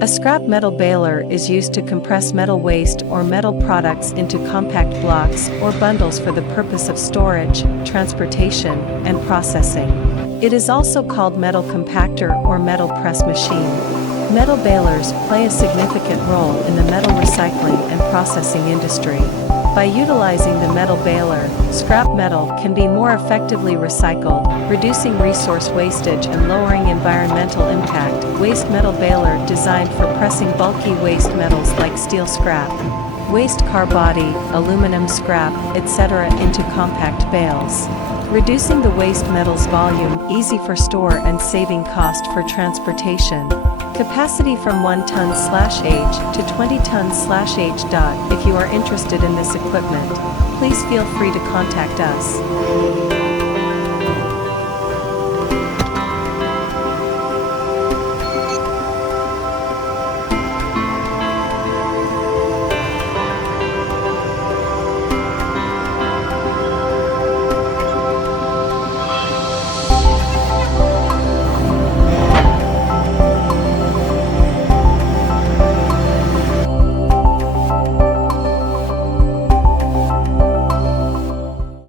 A scrap metal baler is used to compress metal waste or metal products into compact blocks or bundles for the purpose of storage, transportation, and processing. It is also called metal compactor or metal press machine. Metal balers play a significant role in the metal recycling and processing industry. By utilizing the metal baler, scrap metal can be more effectively recycled, reducing resource wastage and lowering environmental impact. Waste metal baler designed for pressing bulky waste metals like steel scrap, waste car body, aluminum scrap, etc. into compact bales. Reducing the waste metals volume, easy for store and saving cost for transportation. Capacity from 1 ton/h to 20 tons/h. If you are interested in this equipment, please feel free to contact us.